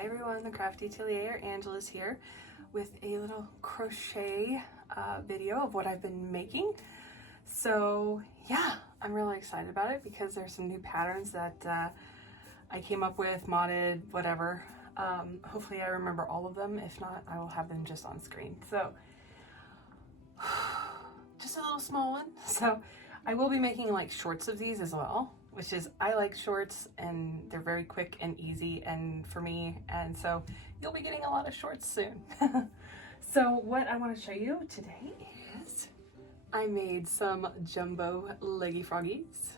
Hi everyone, the Crafty Atelier, Angela's here with a little crochet video of what I've been making. So yeah, I'm really excited about it because there's some new patterns that I came up with, modded, whatever. Hopefully I remember all of them. If not, I will have them just on screen. So just a little small one. So I will be making like shorts of these as well, which is, I like shorts and they're very quick and easy and for me, and so you'll be getting a lot of shorts soon. So what I want to show you today is I made some jumbo leggy froggies.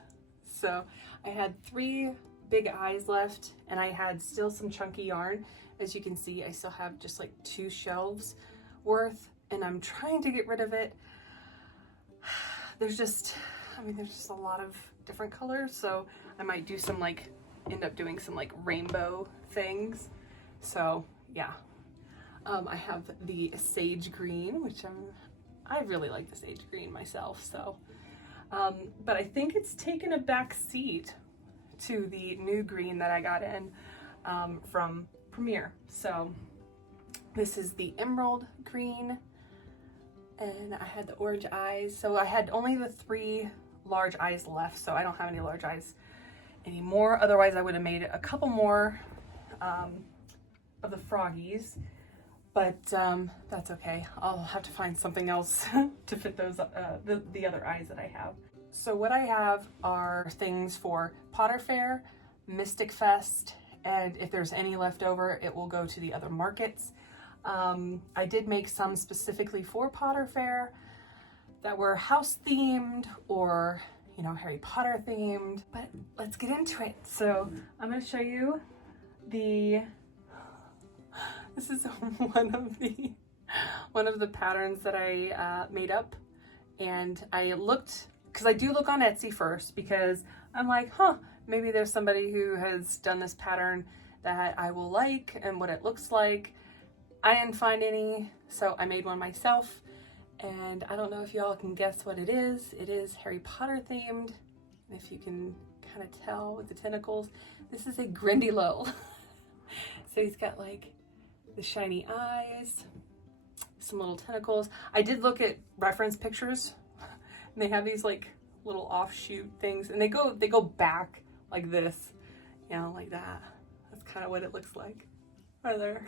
So I had 3 big eyes left and I had still some chunky yarn. As you can see, I still have just like 2 shelves worth and I'm trying to get rid of it. There's just a lot of different colors, so I might do some end up doing some rainbow things. So yeah, I have the sage green, which I really like the sage green myself. So, but I think it's taken a back seat to the new green that I got in from Premier. So this is the emerald green, and I had the orange eyes. So I had only the 3 large eyes left, so I don't have any large eyes anymore. Otherwise I would have made a couple more of the froggies, but that's okay. I'll have to find something else to fit those the other eyes that I have. So what I have are things for Potter Fair, Mystic Fest, and if there's any left over, it will go to the other markets. I did make some specifically for Potter Fair that were house themed or, you know, Harry Potter themed, but let's get into it. So I'm going to show you this is one of the patterns that I made up, and I looked, because I do look on Etsy first, because I'm like, maybe there's somebody who has done this pattern that I will like and what it looks like. I didn't find any, so I made one myself. And I don't know if y'all can guess what it is. It is Harry Potter themed. If you can kind of tell with the tentacles, this is a Grindylow. So he's got like the shiny eyes, some little tentacles. I did look at reference pictures and they have these like little offshoot things, and they go back like this, you know, like that. That's kind of what it looks like right there.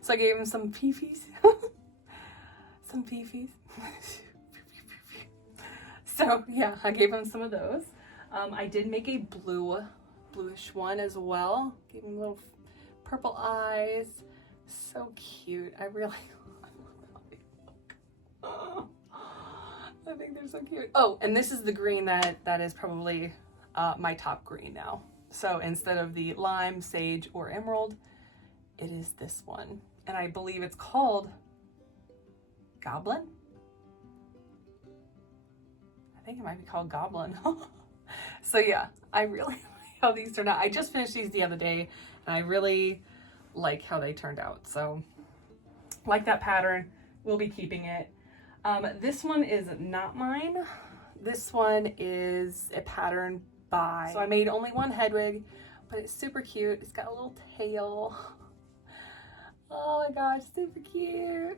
So I gave him some peepees. Some peepees. So yeah, I gave him some of those. I did make a bluish one as well. Gave him little purple eyes. So cute. I really love how they look. Oh, I think they're so cute. Oh, and this is the green that is probably my top green now. So instead of the lime, sage, or emerald, it is this one. And I believe it's called Goblin? I think it might be called Goblin. So yeah, I really like how these turned out. I just finished these the other day and I really like how they turned out. So like that pattern, we'll be keeping it. This one is not mine. This one is a pattern by, so I made only one headwig, but it's super cute. It's got a little tail. Oh my gosh, super cute.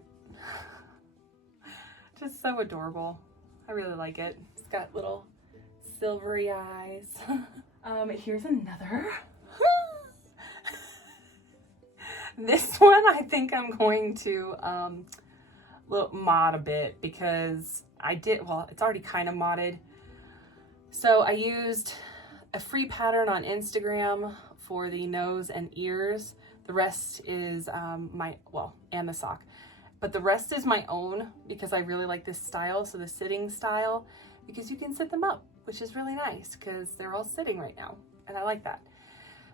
Just so adorable. I really like it. It's got little silvery eyes. Here's another. This one I think I'm going to mod a bit, because it's already kind of modded. So I used a free pattern on Instagram for the nose and ears. The rest is and the sock. But the rest is my own because I really like this style. So the sitting style, because you can sit them up, which is really nice because they're all sitting right now. And I like that.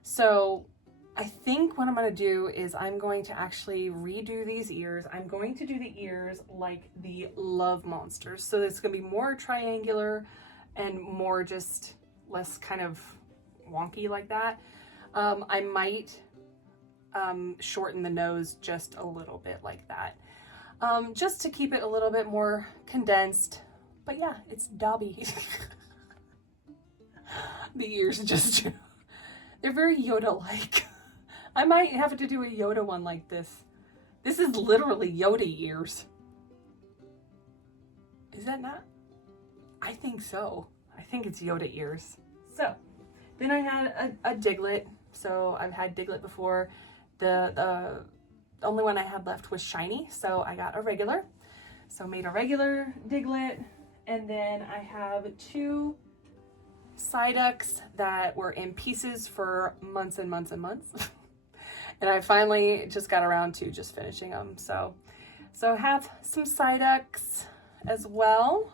So I think what I'm going to do is I'm going to actually redo these ears. I'm going to do the ears like the Love Monsters. So it's going to be more triangular and more just less kind of wonky like that. I might shorten the nose just a little bit like that. Just to keep it a little bit more condensed. But yeah, it's Dobby. The ears just, they're very Yoda-like. I might have to do a Yoda one like this. This is literally Yoda ears. Is that not? I think so. I think it's Yoda ears. So then I had a Diglett. So I've had Diglett before. The only one I had left was shiny, so I got a regular. So made a regular Diglett, and then I have 2 Psyducks that were in pieces for months and months and months. And I finally just got around to just finishing them. So I have some Psyducks as well.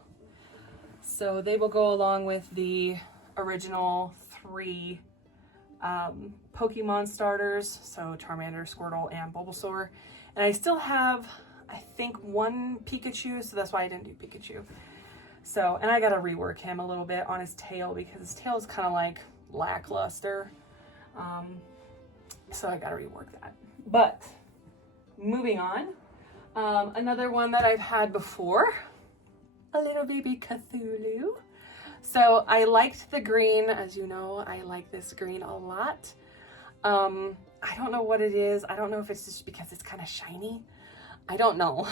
So they will go along with the original 3 Pokemon starters, so Charmander, Squirtle, and Bulbasaur. And I still have, I think, 1 Pikachu, so that's why I didn't do Pikachu. So, and I gotta rework him a little bit on his tail because his tail is kind of like lackluster. So I gotta rework that. But moving on, another one that I've had before, a little baby Cthulhu. So I liked the green, as you know, I like this green a lot. I don't know what it is. I don't know if it's just because it's kind of shiny. I don't know,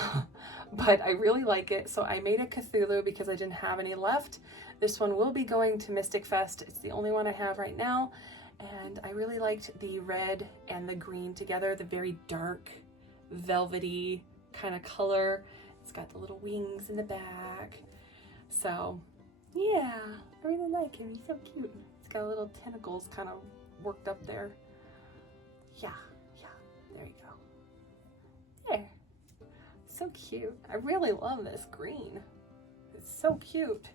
but I really like it. So I made a Cthulhu because I didn't have any left. This one will be going to Mystic Fest. It's the only one I have right now. And I really liked the red and the green together, the very dark, velvety kind of color. It's got the little wings in the back. So yeah, I really like him. He's so cute. He's got little tentacles kind of worked up there. Yeah, there you go. There. So cute. I really love this green. It's so cute.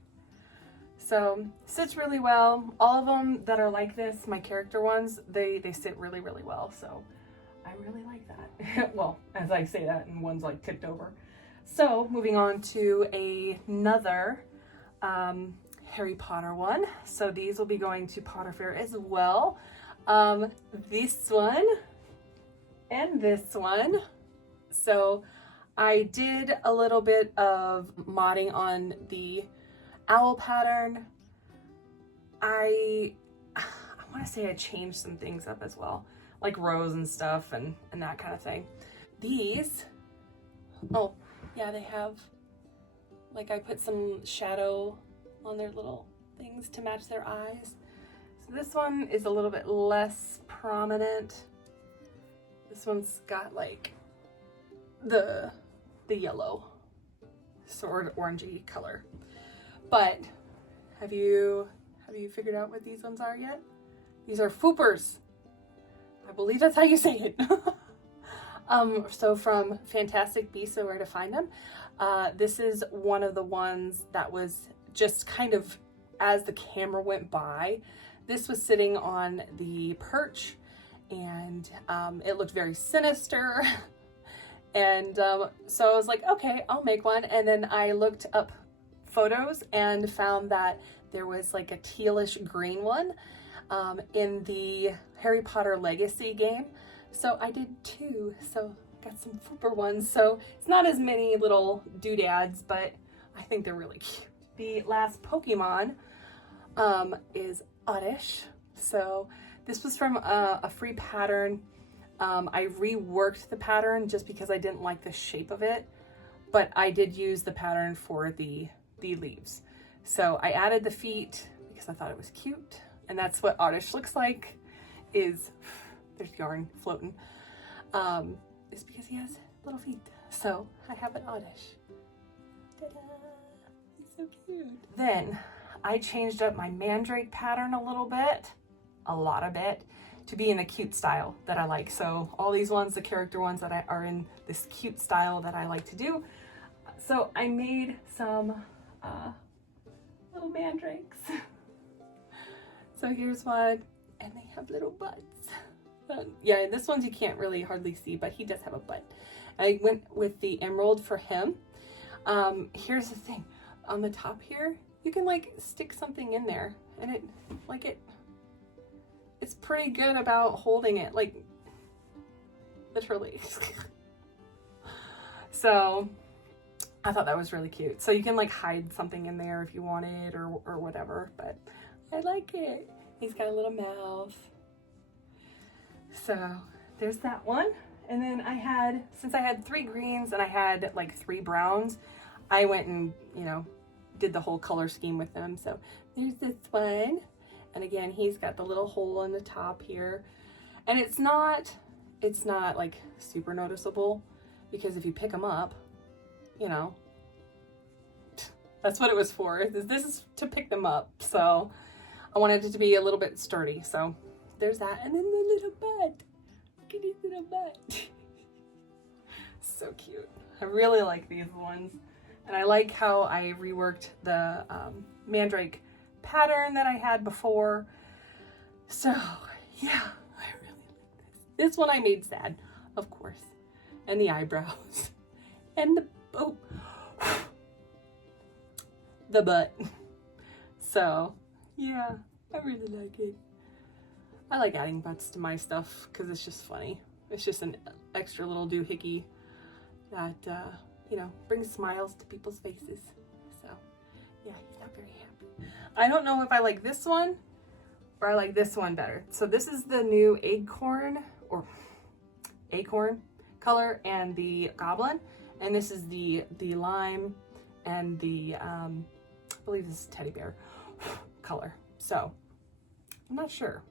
So sits really well. All of them that are like this, my character ones, they sit really, really well. So I really like that. Well, as I say that, and one's like tipped over. So moving on to another Harry Potter one. So these will be going to Potter Fair as well. This one and this one. So I did a little bit of modding on the owl pattern. I want to say I changed some things up as well, like rows and stuff and that kind of thing. These, oh yeah, they have, like, I put some shadow on their little things to match their eyes. So this one is a little bit less prominent. This one's got like the yellow sort of orangey color. But have you figured out what these ones are yet? These are Foopers. I believe that's how you say it. So from Fantastic Beasts and Where to Find Them, this is one of the ones that was just kind of, as the camera went by, this was sitting on the perch, and it looked very sinister. And so I was like, okay, I'll make one. And then I looked up photos and found that there was like a tealish green one in the Harry Potter Legacy game. So I did 2, so got some Fooper ones. So it's not as many little doodads, but I think they're really cute. The last Pokemon is Oddish. So this was from a free pattern. I reworked the pattern just because I didn't like the shape of it, but I did use the pattern for the leaves. So I added the feet because I thought it was cute, and that's what Oddish looks like. There's yarn floating. It's because he has little feet. So I have an Oddish. Ta-da! He's so cute. Then I changed up my Mandrake pattern a little bit, a lot of it, to be in a cute style that I like. So all these ones, the character ones that are in this cute style that I like to do. So I made some little mandrakes. So here's one, and they have little butts. Yeah, this one's you can't really hardly see, but he does have a butt. I went with the emerald for him. Here's the thing, on the top here, you can like stick something in there, and it's pretty good about holding it, like literally. So I thought that was really cute. So you can like hide something in there if you wanted or whatever, but I like it. He's got a little mouth. So there's that one. And then I had, since I had 3 greens and I had like 3 browns, I went and, you know, did the whole color scheme with them. So there's this one. And again, he's got the little hole in the top here. And it's not like super noticeable, because if you pick them up, you know, that's what it was for. This is to pick them up. So I wanted it to be a little bit sturdy. So there's that. And then the little bud. Look at his little bud. So cute. I really like these ones. And I like how I reworked the mandrake pattern that I had before. So yeah, I really like this. This one I made sad, of course. And the eyebrows. And the, oh, the butt. So yeah, I really like it. I like adding butts to my stuff because it's just funny. It's just an extra little doohickey that, you know, brings smiles to people's faces. So yeah, he's not very happy. I don't know if I like this one or I like this one better. So this is the new acorn color and the goblin. And this is the lime and the, I believe this is teddy bear color. So I'm not sure.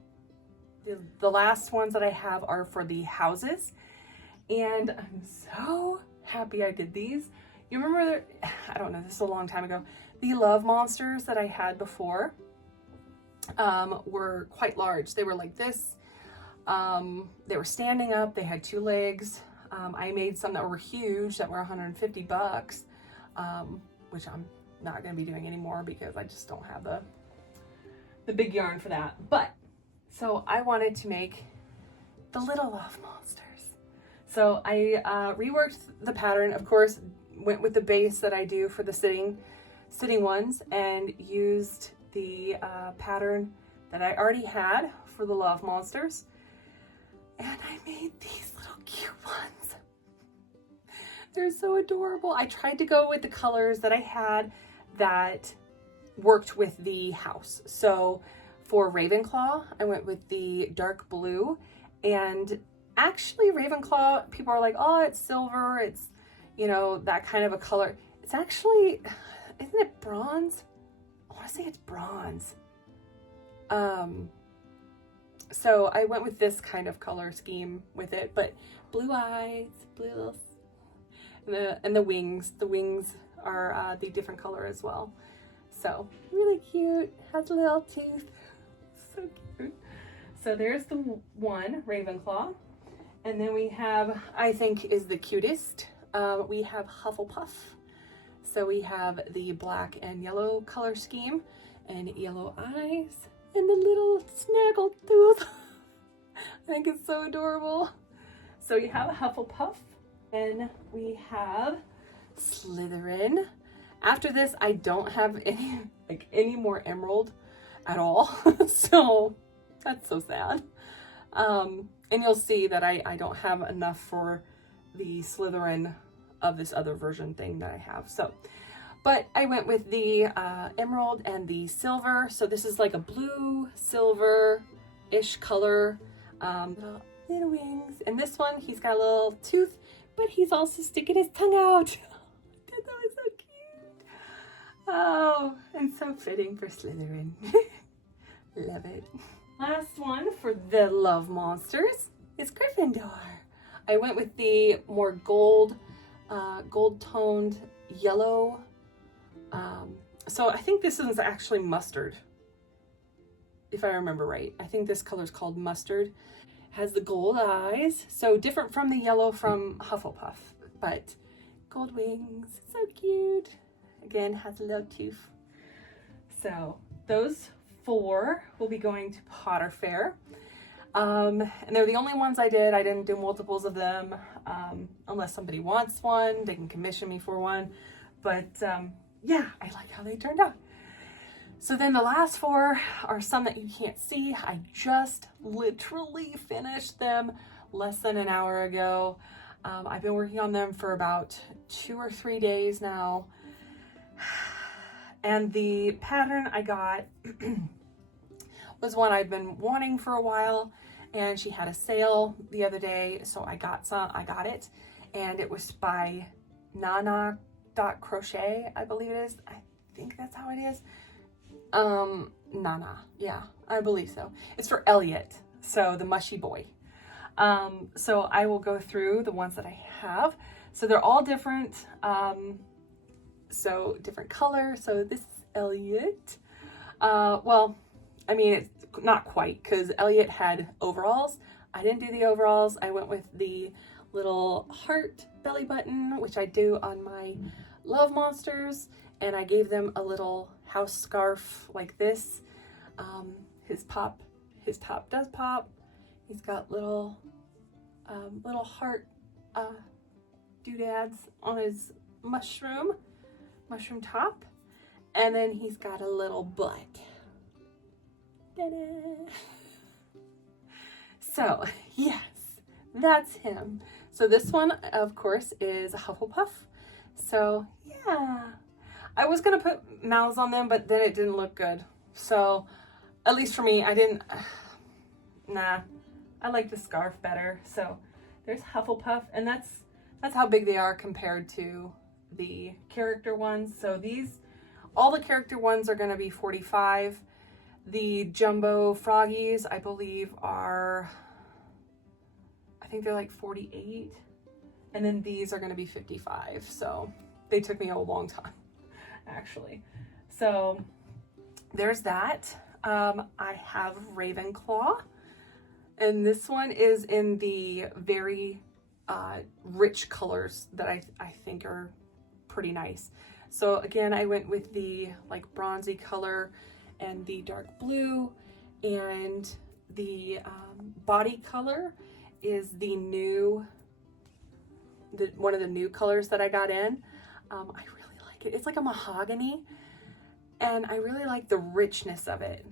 The last ones that I have are for the houses. And I'm so happy I did these. You remember, I don't know, this is a long time ago, the love monsters that I had before were quite large. They were like this. They were standing up. They had 2 legs. I made some that were huge that were 150 bucks, which I'm not going to be doing anymore because I just don't have the big yarn for that. But so I wanted to make the little love monsters. So I reworked the pattern, of course, went with the base that I do for the sitting ones, and used the pattern that I already had for the love monsters. And I made these little cute ones. They're so adorable. I tried to go with the colors that I had that worked with the house. So for Ravenclaw, I went with the dark blue, and actually Ravenclaw, people are like, oh, it's silver, it's, you know, that kind of a color. It's actually, isn't it bronze? I want to say it's bronze. So I went with this kind of color scheme with it, but blue eyes, blue, and the wings are the different color as well. So really cute, has a little tooth, so cute. So there's the one, Ravenclaw. And then we have, I think is the cutest, we have Hufflepuff. So we have the black and yellow color scheme and yellow eyes and the little snaggle tooth. I think it's so adorable. So we have Hufflepuff, and we have Slytherin. After this, I don't have any more emerald at all. So that's so sad. And you'll see that I don't have enough for the Slytherin of this other version thing that I have. So, but I went with the emerald and the silver. So this is like a blue, silver-ish color. Little wings. And this one, he's got a little tooth, but he's also sticking his tongue out. That was so cute. Oh, and so fitting for Slytherin. Love it. Last one for the love monsters is Gryffindor. I went with the more gold toned yellow. So I think this is actually mustard, if I remember right. I think this color is called mustard. Has the gold eyes, so different from the yellow from Hufflepuff, but gold wings, so cute. Again, has a little tooth. So those 4 will be going to Potter Fair. And they're the only ones I did. I didn't do multiples of them. Unless somebody wants one, they can commission me for one. But yeah, I like how they turned out. So then the last 4 are some that you can't see. I just literally finished them less than an hour ago. I've been working on them for about 2 or 3 days now. And the pattern I got was one I've been wanting for a while. and she had a sale the other day, so I got it, and it was by Nana.crochet, I believe it is. I think that's how it is. Nana, yeah, I believe so. It's for Elliot, so the mushy boy. So I will go through the ones that I have. So they're all different, so different color. So this is Elliot. Well, I mean, it's not quite, because Elliot had overalls. I didn't do the overalls. I went with the little heart belly button, which I do on my Love Monsters, and I gave them a little house scarf like this. His top does pop. He's got little heart doodads on his mushroom top, and then he's got a little butt. Ta-da! So yes, that's him. So this one, of course, is a Hufflepuff. So yeah, I was gonna put mouths on them, but then it didn't look good. So at least for me, I didn't. Nah, I like the scarf better. So there's Hufflepuff, and that's how big they are compared to the character ones. So these, all the character ones are gonna be 45. The jumbo froggies, I believe, are, I think they're like 48. And then these are gonna be 55. So they took me a long time, actually. So there's that. I have Ravenclaw, and this one is in the very rich colors that I think are pretty nice. So again, I went with the like bronzy color and the dark blue, and the body color is the one of the new colors that I got in. I really like it. It's like a mahogany, and I really like the richness of it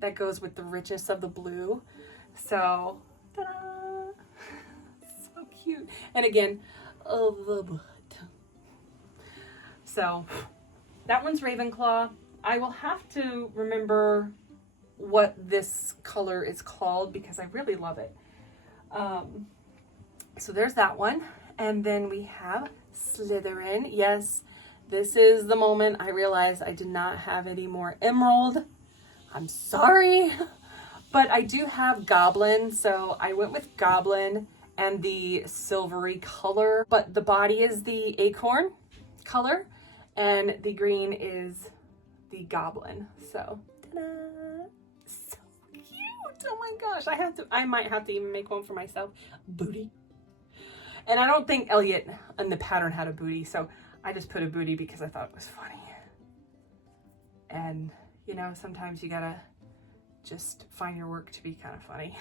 that goes with the richness of the blue. So, ta-da! So cute. And again, the butt. So that one's Ravenclaw. I will have to remember what this color is called because I really love it. So there's that one. And then we have Slytherin. Yes, this is the moment I realized I did not have any more emerald. I'm sorry, but I do have Goblin. So I went with Goblin and the silvery color, but the body is the acorn color and the green is the Goblin. So ta-da! So cute. Oh my gosh, I might have to even make one for myself. Booty. And I don't think Elliot in the pattern had a booty, so I just put a booty because I thought it was funny. And you know, sometimes you gotta just find your work to be kind of funny.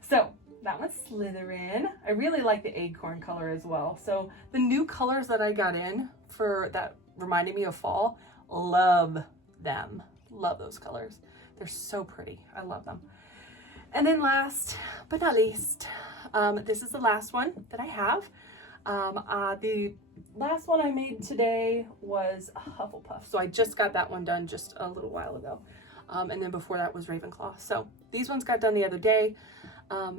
So that one's Slytherin. I really like the acorn color as well. So the new colors that I got in for that reminded me of fall, love them. Love those colors. They're so pretty. I love them. And then last but not least, this is the last one that I have. The last one I made today was a Hufflepuff. So I just got that one done just a little while ago. And then before that was Ravenclaw. So these ones got done the other day.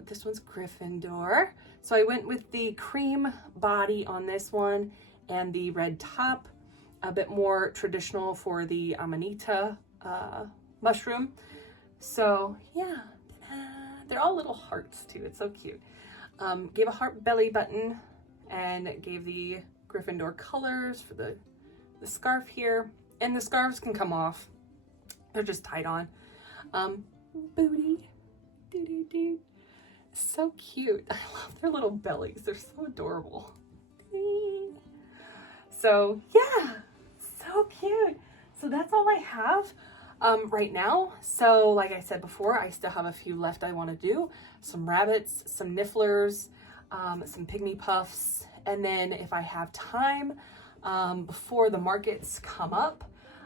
This one's Gryffindor. So I went with the cream body on this one and the red top, a bit more traditional for the Amanita mushroom. So yeah, they're all little hearts too. It's so cute. Gave a heart belly button and gave the Gryffindor colors for the scarf here. And the scarves can come off. They're just tied on. Booty. Doo-doo-doo. So cute. I love their little bellies. They're so adorable. So yeah, so cute. So that's all I have right now. So like I said before, I still have a few left I want to do. Some rabbits, some nifflers, some pygmy puffs. And then if I have time before the markets come up,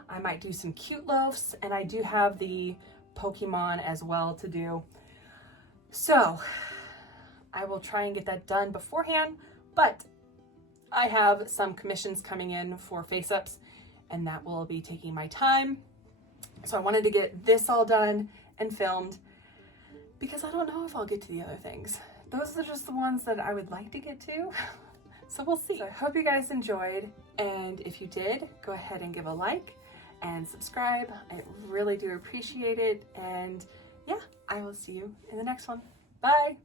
I might do some cute loafs. And I do have the Pokemon as well to do. So I will try and get that done beforehand, but I have some commissions coming in for face-ups and that will be taking my time. So I wanted to get this all done and filmed because I don't know if I'll get to the other things. Those are just the ones that I would like to get to. So we'll see. So I hope you guys enjoyed, and if you did, go ahead and give a like and subscribe. I really do appreciate it, and yeah, I will see you in the next one. Bye!